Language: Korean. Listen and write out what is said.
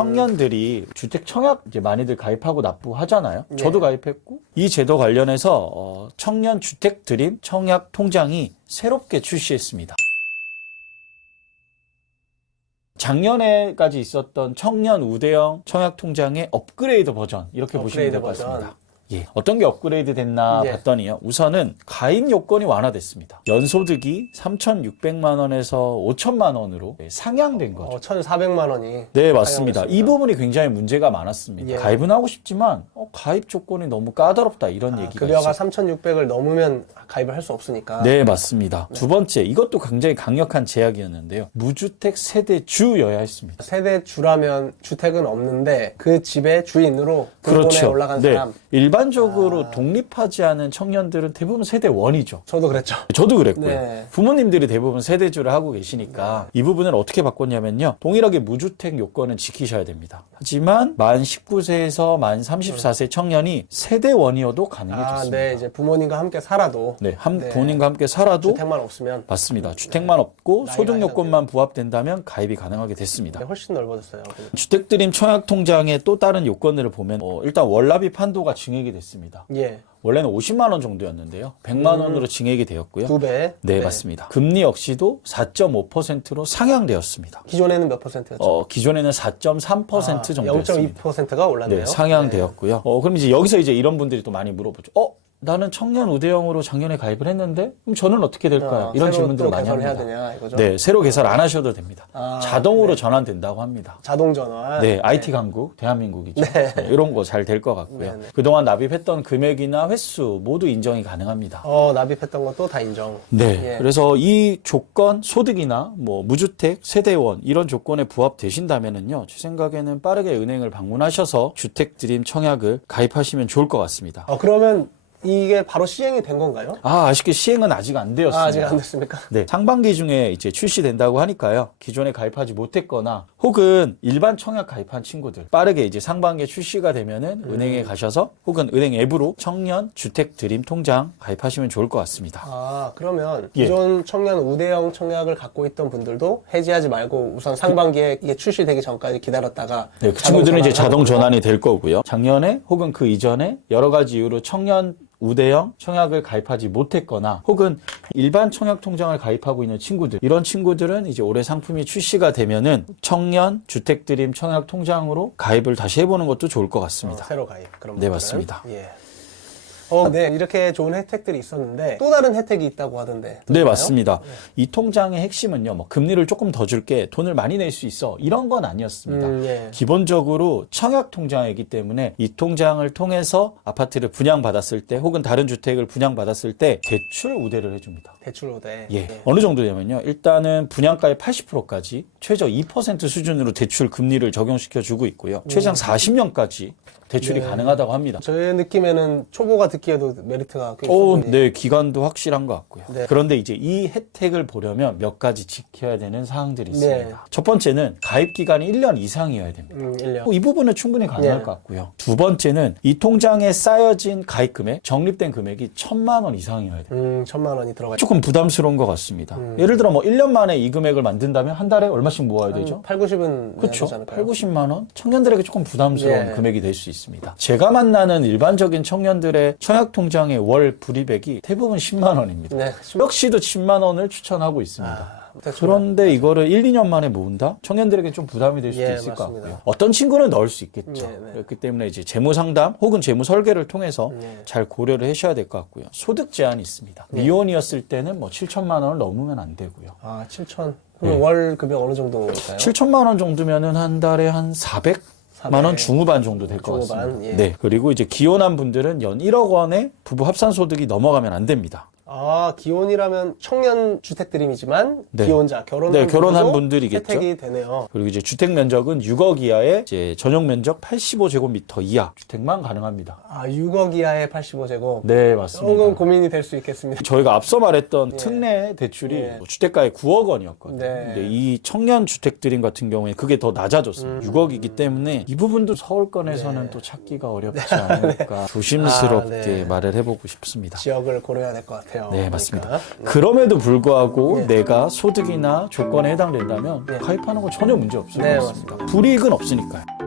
청년들이 주택 청약 이제 많이들 가입하고 납부하잖아요. 네. 저도 가입했고 이 제도 관련해서 청년 주택 드림 청약 통장이 새롭게 출시했습니다. 작년에까지 있었던 청년 우대형 청약 통장의 업그레이드 버전 이렇게 보시면 될 것 같습니다. 예, 어떤 게 업그레이드 됐나 예. 봤더니요. 우선은 가입 요건이 완화됐습니다. 연소득이 3,600만 원에서 5천만 원으로 상향된 거죠. 1,400만 원이. 네, 맞습니다. 이 부분이 굉장히 문제가 많았습니다. 예. 가입은 하고 싶지만 가입 조건이 너무 까다롭다 이런 얘기가 급여가 있어요. 3,600을 넘으면 가입을 할 수 없으니까. 네, 맞습니다. 두 번째, 이것도 굉장히 강력한 제약이었는데요. 무주택 세대주여야 했습니다. 세대주라면 주택은 없는데 그 집의 주인으로 등본에 올라간 사람. 일반적으로 독립하지 않은 청년들은 대부분 세대원이죠. 저도 그랬죠. 저도 그랬고요. 네. 부모님들이 대부분 세대주를 하고 계시니까 이 부분을 어떻게 바꿨냐면요. 동일하게 무주택 요건은 지키셔야 됩니다. 하지만 만 19세에서 만 34세 청년이 세대원이어도 가능해졌습니다. 네, 이제 부모님과 함께 살아도. 네, 부모님과 함께 살아도 주택만 없으면. 맞습니다. 주택만 없고 나이가 소득 요건만 부합된다면 가입이 가능하게 됐습니다. 네, 훨씬 넓어졌어요. 주택드림 청약통장의 또 다른 요건들을 보면 일단 월납입 한도가 증액이 됐습니다. 예. 원래는 50만 원 정도였는데요. 100만 원으로 증액이 되었고요. 2배. 네, 맞습니다. 금리 역시도 4.5%로 상향되었습니다. 기존에는 몇 %였죠? 기존에는 4.3% 정도였습니다. 0.2%가 올랐네요. 네, 상향되었고요. 그럼 이제 여기서 이제 이런 분들이 또 많이 물어보죠. 나는 청년 우대형으로 작년에 가입을 했는데 그럼 저는 어떻게 될까요? 이런 질문들을 많이 합니다. 되냐, 이거죠? 네, 새로 개설 안 하셔도 됩니다. 자동으로 전환된다고 합니다. 자동 전환. 네, IT 강국, 대한민국이죠. 네. 네, 이런 거 잘 될 것 같고요. 네. 그동안 납입했던 금액이나 횟수 모두 인정이 가능합니다. 납입했던 것도 다 인정. 네, 예. 그래서 이 조건, 소득이나 뭐 무주택, 세대원 이런 조건에 부합되신다면은요, 제 생각에는 빠르게 은행을 방문하셔서 주택드림 청약을 가입하시면 좋을 것 같습니다. 그러면 이게 바로 시행이 된 건가요? 아쉽게 시행은 아직 안 되었습니다. 아직 안 됐습니까? 네, 상반기 중에 이제 출시된다고 하니까요. 기존에 가입하지 못했거나 혹은 일반 청약 가입한 친구들 빠르게 이제 상반기에 출시가 되면은 은행에 가셔서 혹은 은행 앱으로 청년 주택 드림 통장 가입하시면 좋을 것 같습니다. 그러면 예. 기존 청년 우대형 청약을 갖고 있던 분들도 해지하지 말고 우선 상반기에 이게 출시되기 전까지 기다렸다가 네, 그 친구들은 이제 자동 전환이 될 거고요. 작년에 혹은 그 이전에 여러 가지 이유로 청년 우대형 청약을 가입하지 못했거나 혹은 일반 청약 통장을 가입하고 있는 친구들, 이런 친구들은 이제 올해 상품이 출시가 되면은 청년 주택 드림 청약 통장으로 가입을 다시 해보는 것도 좋을 것 같습니다. 새로 가입. 그런 네, 분들은. 맞습니다. 예. 네, 이렇게 좋은 혜택들이 있었는데 또 다른 혜택이 있다고 하던데. 네, 맞습니다. 이 통장의 핵심은요, 뭐 금리를 조금 더 줄게, 돈을 많이 낼 수 있어, 이런 건 아니었습니다. 예. 기본적으로 청약 통장이기 때문에 이 통장을 통해서 아파트를 분양받았을 때 혹은 다른 주택을 분양받았을 때 대출 우대를 해줍니다. 대출 우대. 예. 어느 정도냐면요. 일단은 분양가의 80%까지 최저 2% 수준으로 대출 금리를 적용시켜 주고 있고요. 최장 40년까지 대출이 가능하다고 합니다. 저의 느낌에는 초보가 듣기에도 메리트가 꽤 있어 보이네요. 네, 기간도 확실한 것 같고요. 네. 그런데 이제 이 혜택을 보려면 몇 가지 지켜야 되는 사항들이 있습니다. 네. 첫 번째는 가입 기간이 1년 이상이어야 됩니다. 1년. 이 부분은 충분히 가능할 네. 것 같고요. 두 번째는 이 통장에 쌓여진 가입 금액, 적립된 금액이 1,000만 원 이상이어야 됩니다. 1,000만 원이 들어가. 조금 부담스러운 것 같습니다. 예를 들어 뭐 1년 만에 이 금액을 만든다면 한 달에 얼마씩 모아야 되죠? 8, 90은 그렇죠. 되지 않을까요? 8, 90만 원? 청년들에게 조금 부담스러운 예. 금액이 될 수 있습니다. 제가 만나는 일반적인 청년들의 청약통장의 월 불입액이 대부분 10만 원입니다. 네. 역시도 10만 원을 추천하고 있습니다. 대출. 그런데 이거를 1, 2년 만에 모은다? 청년들에게 좀 부담이 될 수도 예, 있을 것 맞습니다. 같고요. 어떤 친구는 넣을 수 있겠죠. 네, 네. 그렇기 때문에 이제 재무 상담 혹은 재무 설계를 통해서 네. 잘 고려를 하셔야 될 것 같고요. 소득 제한이 있습니다. 미혼이었을 때는 뭐 7천만 원을 넘으면 안 되고요. 7천. 그럼 월 급여 어느 정도일까요? 7천만 원 정도면은 한 달에 한 400만 원 중후반 정도 될 것 중후반, 같습니다. 예. 네. 그리고 이제 기혼한 분들은 연 1억 원의 부부 합산 소득이 넘어가면 안 됩니다. 기혼이라면 청년 주택드림이지만 네. 기혼자, 결혼한, 네, 결혼한 분들도 분들이겠죠. 혜택이 되네요. 그리고 이제 주택 면적은 6억 이하의 이제 전용 면적 85제곱미터 이하 주택만 가능합니다. 6억 이하의 85제곱. 네, 맞습니다. 조금 고민이 될 수 있겠습니다. 저희가 앞서 말했던 특례 대출이 예. 뭐 주택가의 9억 원이었거든요. 네. 근데 이 청년 주택드림 같은 경우에 그게 더 낮아졌습니다. 6억이기 때문에 이 부분도 서울권에서는 또 찾기가 어렵지 않을까 조심스럽게 네. 말을 해보고 싶습니다. 지역을 고려해야 될 것 같아요. 같아요. 네, 맞습니다. 그러니까. 그럼에도 불구하고 네. 내가 소득이나 조건에 해당된다면 가입하는 건 전혀 문제 없어요. 네, 맞습니다. 불이익은 없으니까요.